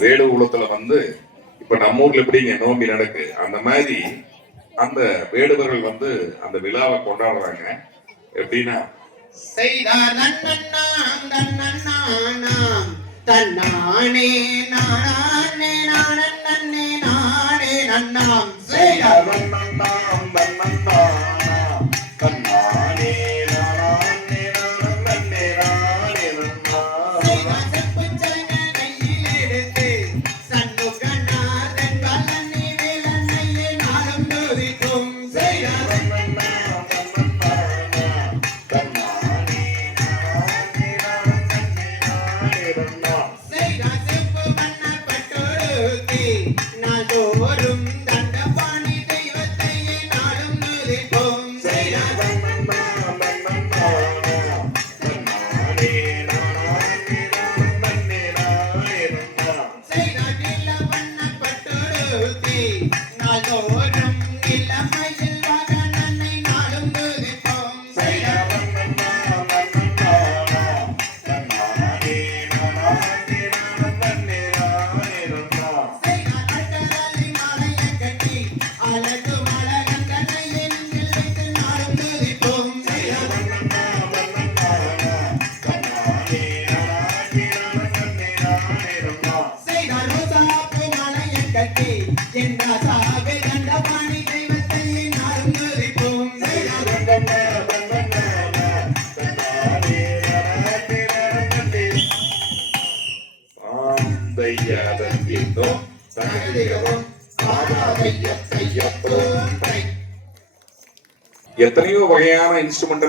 வேடு குலத்துல வந்து இப்ப நம்ம ஊர்ல எப்படிங்க நோம்பி நடக்கு அந்த மாதிரி அந்த வேடுவர்கள் வந்து அந்த விழாவை கொண்டாடுறாங்க. எப்படின்னா செய்தார் நன்னன்னாம் தன்னன்னானாம் தன்னானே நானே நானே நானே நன்னாம் செய்தார் நன்னன்னாம் தன்னன்னானாம் தன்னானே நானே நானே நானே நன்னாம் செய்தார் செப்புச்சலங்க கையில் எடுத்து சண்முகநாதன் வல்லனை வேலனையே நாளும் துதிக்கும் செய்தார் நன்னன்னாம் தன்னன்னானாம் தன்னானே நானே நானே நன்னாம் செய்தார் செப்பு வண்ண பட்டொருத்தி நாள்தோறும் தண்டபாணி தெய்வத்தையே நாளும் துதிக்கும் செய்தார் நன்னன்னாம் தன்னன்னானாம் தன்னானே நானே நானே நன்னாம் செய்தார் நீல வண்ண பட்டொருத்தி நாள்தோறும் இளமையில் வாகனனை நாளும் துதிக்கும் செய்தார் நன்னன்னாம் தன்னன்னானாம் தன்னானே நானே நானே நன்னாம் செய்தார் அட்டரலி மாலையை கட்டி அழகு மலகண்டனை எண்ணில் வைத்து நாளும் துதிக்கும் செய்தார் செய்தார் ரோசாப்பு மலையை கட்டி என் ராசாவை தண்டபாணி தெய்வத்தை நாளும் துதிக்கும் செய்தார் எத்தனையோ வகையான இன்ஸ்ட்ருமெண்ட்